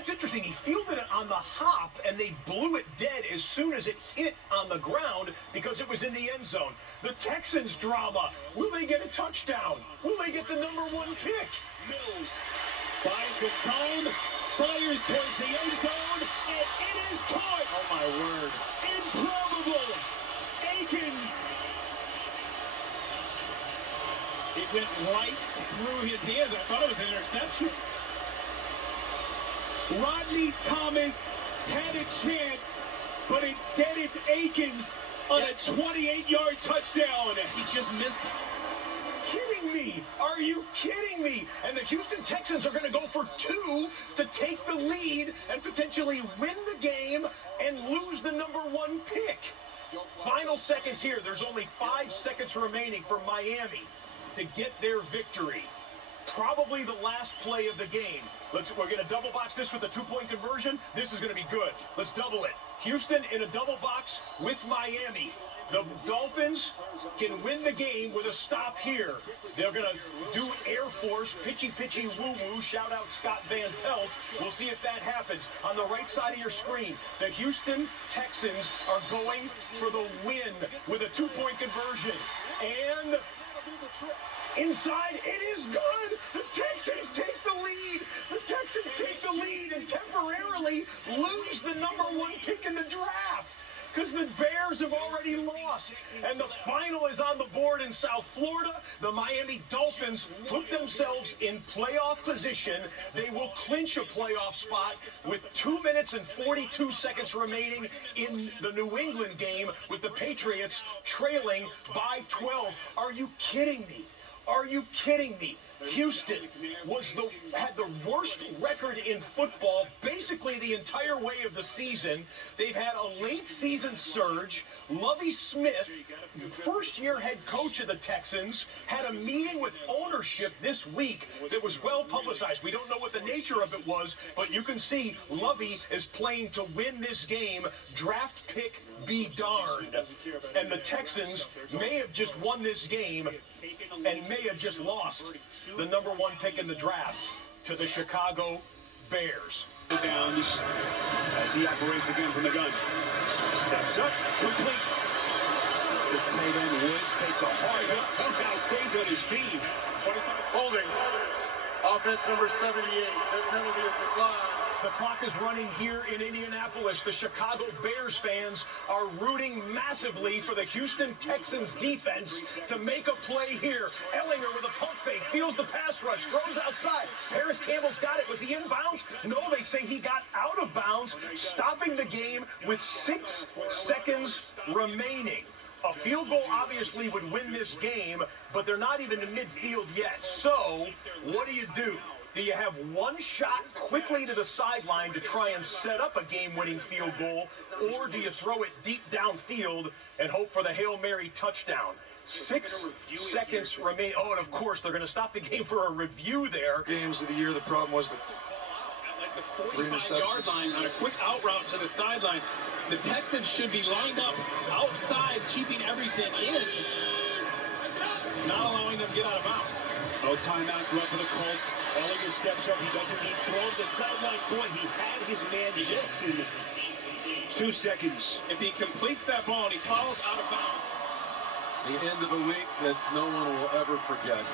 That's interesting. He fielded it on the hop, and they blew it dead as soon as it hit on the ground because it was in the end zone. The Texans drama. Will they get a touchdown? Will they get the #1 pick? Mills buys some time, fires towards the end zone, and it is caught. Oh, my word. Improbable. Akins. It went right through his hands. I thought it was an interception. Rodney Thomas had a chance, but instead it's Akins on a 28-yard touchdown. He just missed it. Kidding me? Are you kidding me? And the Houston Texans are going to go for 2 to take the lead and potentially win the game and lose the #1 pick. Final seconds here. There's only 5 seconds remaining for Miami to get their victory. Probably the last play of the game. We're going to double box this with a 2-point conversion. This is going to be good. Let's double it. Houston in a double box with Miami. The Dolphins can win the game with a stop here. They're going to do Air Force, pitchy woo-woo, shout out Scott Van Pelt. We'll see if that happens. On the right side of your screen, the Houston Texans are going for the win with a 2-point conversion. And inside, it is good. The Texans take the lead. The Texans take the lead and temporarily lose the #1 pick in the draft because the Bears have already lost. And the final is on the board in South Florida. The Miami Dolphins put themselves in playoff position. They will clinch a playoff spot with 2 minutes and 42 seconds remaining in the New England game with the Patriots trailing by 12. Are you kidding me? Are you kidding me? Houston had the worst record in football basically the entire way of the season. They've had a late season surge. Lovie Smith, first-year head coach of the Texans, had a meeting with ownership this week that was well publicized. We don't know what the nature of it was, but you can see Lovie is playing to win this game. Draft pick be darned. And the Texans may have just won this game and may have just lost the #1 pick in the draft to the Chicago Bears. Downs as he operates again from the gun. Steps up, completes. It's the tight end. Woods takes a hard hit, somehow stays on his feet. Holding. Offense number 78. That penalty is declined. The clock is running here in Indianapolis. The Chicago Bears fans are rooting massively for the Houston Texans defense to make a play here. Ellinger with a pump fake, feels the pass rush, throws outside. Paris Campbell's got it. Was he inbounds? No, they say he got out of bounds, stopping the game with 6 seconds remaining. A field goal obviously would win this game, but they're not even in midfield yet. So, what do? Do you have one shot quickly to the sideline to try and set up a game-winning field goal, or do you throw it deep downfield and hope for the Hail Mary touchdown? 6 seconds remain. Oh, and of course, they're going to stop the game for a review there. Games of the year, the problem was Like the 45-yard line on a quick out route to the sideline. The Texans should be lined up outside, keeping everything in, not allowing them to get out of bounds. No timeouts left for the Colts. Ellinger steps up. He doesn't need throw to the sideline. Boy, he had his man Jackson. 2 seconds. If he completes that ball and he follows out of bounds. The end of a week that no one will ever forget.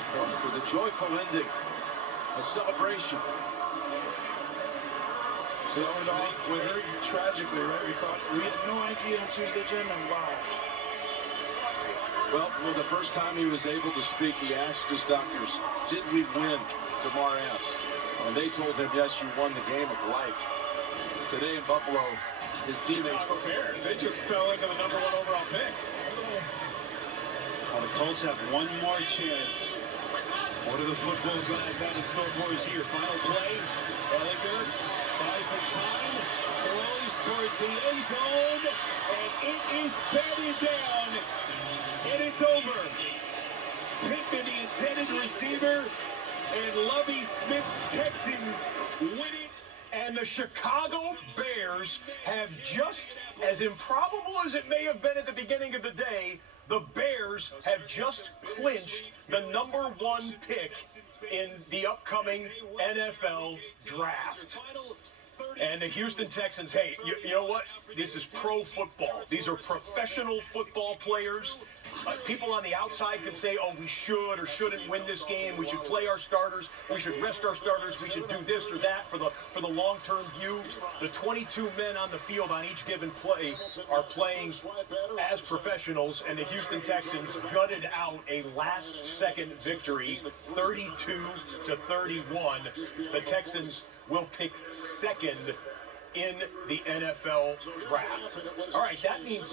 With a joyful ending, a celebration. So it went off very tragically, right? We had no idea on Tuesday, Jim, and wow. Well, the first time he was able to speak, he asked his doctors, did we win? Damar asked. And they told him, yes, you won the game of life. Today in Buffalo, his teammates were Bears. They just fell into the #1 overall pick. Well, the Colts have one more chance. What do the football guys have in store for us here? Final play. Ellinger buys some time, throws towards the end zone, and it is batted down. And it's over. Pittman, the intended receiver, and Lovie Smith's Texans win it. And the Chicago Bears have, just as improbable as it may have been at the beginning of the day, the Bears have just clinched the #1 pick in the upcoming NFL draft. And the Houston Texans, hey, you know what? This is pro football. These are professional football players. People on the outside can say, oh, we should or shouldn't win this game. We should play our starters. We should rest our starters. We should do this or that for the long-term view. The 22 men on the field on each given play are playing as professionals, and the Houston Texans gutted out a last-second victory, 32-31. The Texans will pick second in the NFL draft. All right, that means